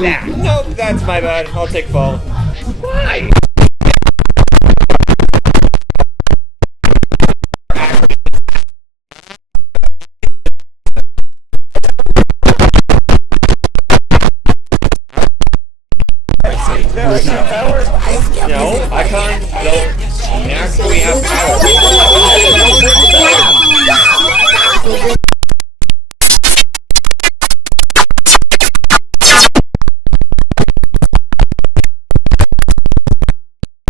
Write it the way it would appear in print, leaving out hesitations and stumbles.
Nah, nope, that's my bad. I'll take fault. Why? No, icons don't actually have power.